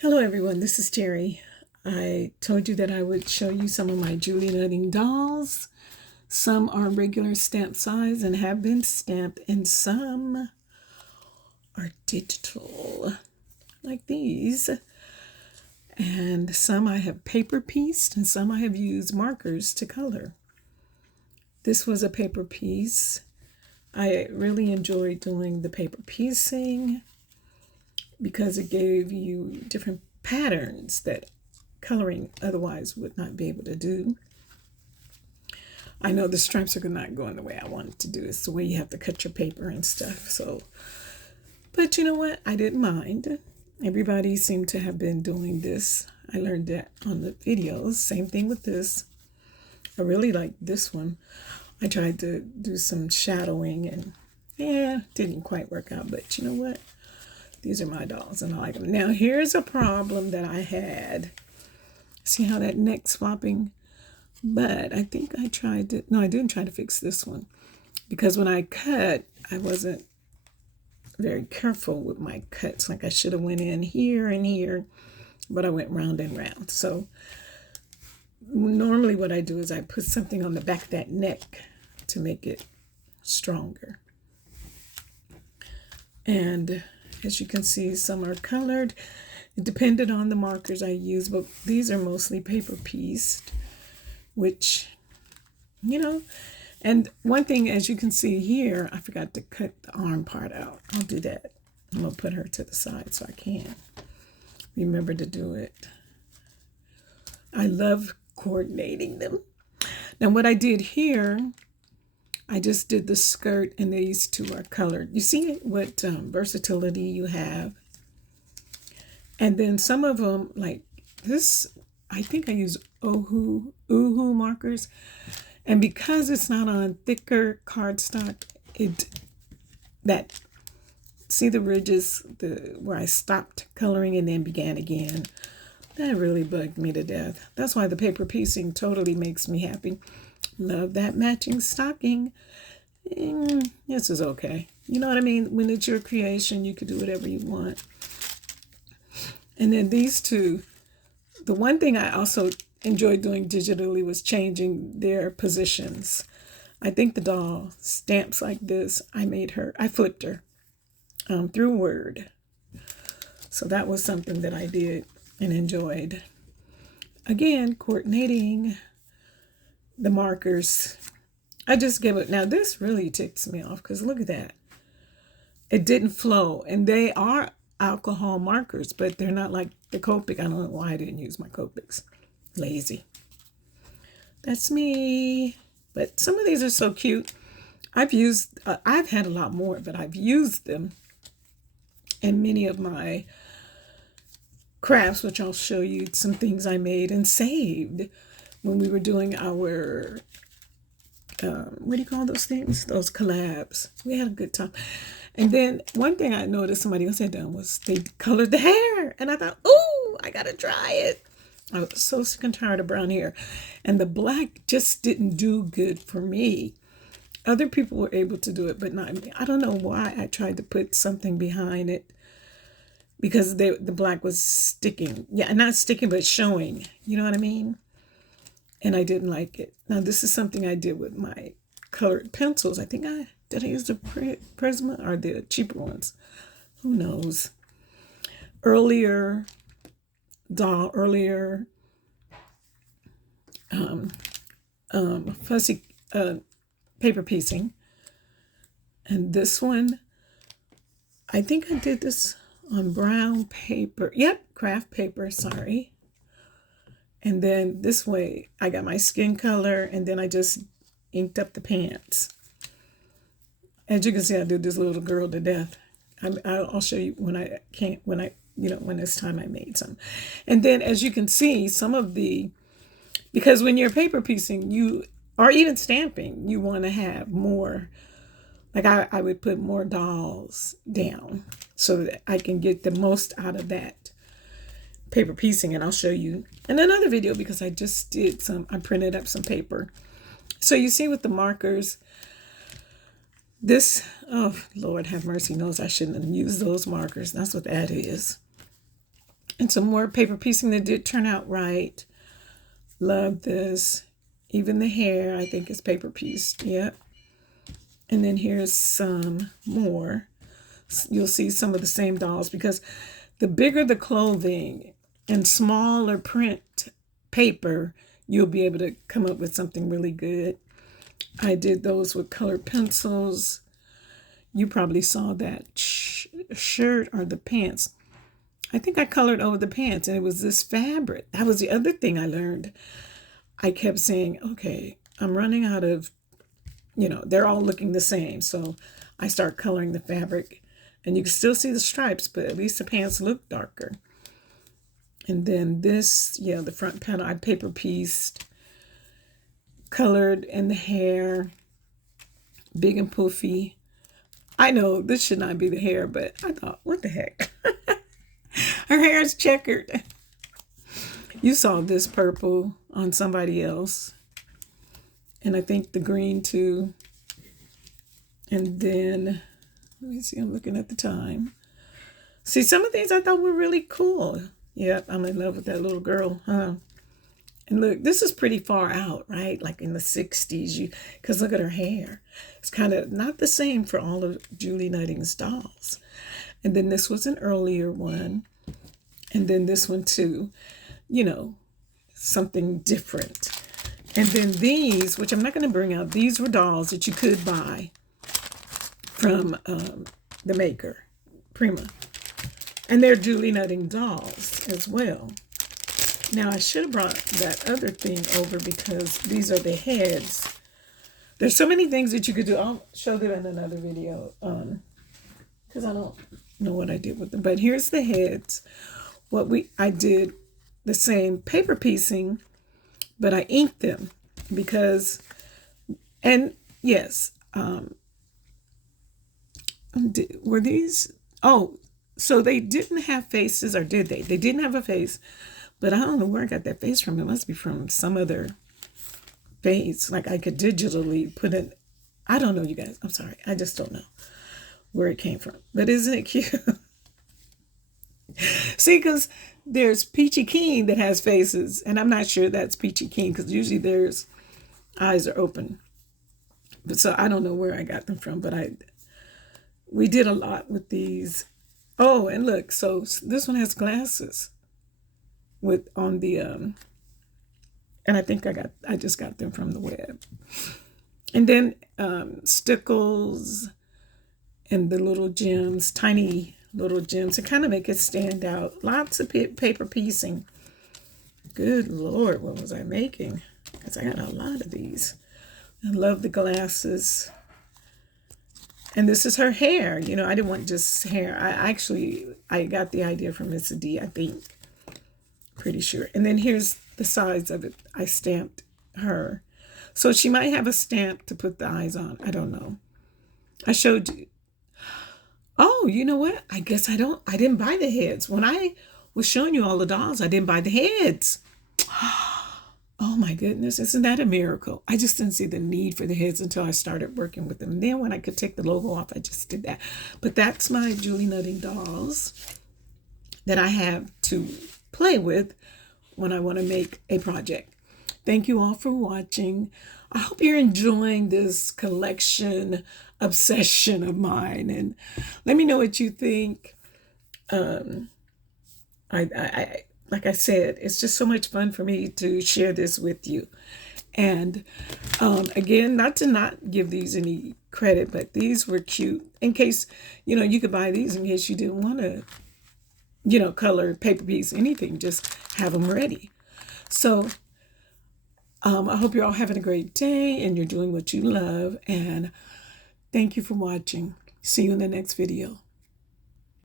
Hello everyone, this is Terry. I told you that I would show you some of my Julie Nutting dolls. Some are regular stamp size and have been stamped, and some are digital, like these. And some I have paper pieced, and some I have used markers to color. This was a paper piece. I really enjoyed doing the paper piecing because it gave you different patterns that coloring otherwise would not be able to do. I know the stripes are not going the way I wanted to do. It's the way you have to cut your paper and stuff. But you know what? I didn't mind. Everybody seemed to have been doing this. I learned that on the videos. Same thing with this. I really like this one. I tried to do some shadowing and didn't quite work out. But you know what? These are my dolls and I like them. Now, here's a problem that I had. See how that neck's flopping? But I think I tried to, no, I didn't try to fix this one. Because when I cut, I wasn't very careful with my cuts. Like I should have went in here and here, but I went round and round. So normally what I do is I put something on the back of that neck to make it stronger. And as you can see, some are colored. It depended on the markers I used, but these are mostly paper pieced, which, and one thing, as you can see here, I forgot to cut the arm part out. I'll do that. I'm going to put her to the side so I can remember to do it. I love coordinating them. Now, what I did here, I just did the skirt, and these two are colored. You see what versatility you have. And then some of them, like this, I think I use Oohoo markers. And because it's not on thicker cardstock, see the ridges, where I stopped coloring and then began again. That really bugged me to death. That's why the paper piecing totally makes me happy. Love that matching stocking. This is okay. You know what I mean? When it's your creation, you can do whatever you want. And then these two, the one thing I also enjoyed doing digitally was changing their positions. I think the doll stamps like this. I flipped her through Word. So that was something that I did and enjoyed. Again, coordinating the markers. I just give it. Now this really ticks me off because look at that. It didn't flow, and they are alcohol markers, but they're not like the Copic. I don't know why I didn't use my Copics. Lazy. That's me. But some of these are so cute. I've had a lot more, but I've used them in many of my crafts, which I'll show you some things I made and saved when we were doing our what do you call those things? Those collabs. We had a good time. And then one thing I noticed somebody else had done was they colored the hair. And I thought, ooh, I got to try it. I was so sick and tired of brown hair. And the black just didn't do good for me. Other people were able to do it, but not me. I don't know why I tried to put something behind it. Because the black was sticking. Yeah, not sticking, but showing. You know what I mean? And I didn't like it. Now, this is something I did with my colored pencils. I think did I use the Prisma or the cheaper ones? Who knows? Earlier Fussy paper piecing. And this one, I think I did this on brown paper. Yep, craft paper, sorry. And then this way, I got my skin color, and then I just inked up the pants. As you can see, I did this little girl to death. I'll show you when it's time I made some. And then, as you can see, because when you're paper piecing, or even stamping, you want to have more. Like I would put more dolls down so that I can get the most out of that paper piecing, and I'll show you in another video because I just did I printed up some paper. So you see with the markers, this, oh Lord have mercy, knows I shouldn't have used those markers. That's what that is. And some more paper piecing that did turn out right. Love this. Even the hair, I think, is paper pieced. Yep. And then here's some more. You'll see some of the same dolls because the bigger the clothing and smaller print paper, you'll be able to come up with something really good. I did those with colored pencils. You probably saw that shirt or the pants. I think I colored over the pants, and it was this fabric. That was the other thing I learned. I kept saying, okay, I'm running out of, they're all looking the same. So I start coloring the fabric, and you can still see the stripes, but at least the pants look darker. And then this, the front panel, I paper pieced, colored in the hair, big and poofy. I know this should not be the hair, but I thought, what the heck? Her hair is checkered. You saw this purple on somebody else. And I think the green too. And then, let me see, I'm looking at the time. See, some of these I thought were really cool. Yep, I'm in love with that little girl, huh? And look, this is pretty far out, right? Like in the 60s, because look at her hair. It's kind of not the same for all of Julie Nutting's dolls. And then this was an earlier one. And then this one too, something different. And then these, which I'm not going to bring out, these were dolls that you could buy from the maker, Prima. And they're Julie Nutting dolls as well. Now, I should have brought that other thing over because these are the heads. There's so many things that you could do. I'll show them in another video because I don't know what I did with them. But here's the heads. I did the same paper piecing, but I inked them because, and yes, were these, so they didn't have faces, or did they? They didn't have a face, but I don't know where I got that face from. It must be from some other face. Like I could digitally put it. I don't know, you guys. I'm sorry. I just don't know where it came from. But isn't it cute? See, because there's Peachy Keen that has faces, and I'm not sure that's Peachy Keen because usually there's eyes are open. But so I don't know where I got them from, but we did a lot with these. Oh, and look, so this one has glasses on the and I think I just got them from the web. And then stickles and the little gems, tiny little gems to kind of make it stand out. Lots of paper piecing. Good Lord, what was I making? Because I got a lot of these. I love the glasses. And this is her hair. I didn't want just hair. I got the idea from Miss D, I think. Pretty sure. And then here's the sides of it. I stamped her. So she might have a stamp to put the eyes on. I don't know. I showed you. Oh, you know what? I guess I didn't buy the heads. When I was showing you all the dolls, I didn't buy the heads. Oh my goodness, isn't that a miracle? I just didn't see the need for the heads until I started working with them. And then when I could take the logo off, I just did that. But that's my Julie Nutting dolls that I have to play with when I want to make a project. Thank you all for watching. I hope you're enjoying this collection obsession of mine, and let me know what you think. Like I said, it's just so much fun for me to share this with you. And again, not to not give these any credit, but these were cute. In case, you could buy these in case you didn't want to, color, paper piece, anything. Just have them ready. So I hope you're all having a great day and you're doing what you love. And thank you for watching. See you in the next video.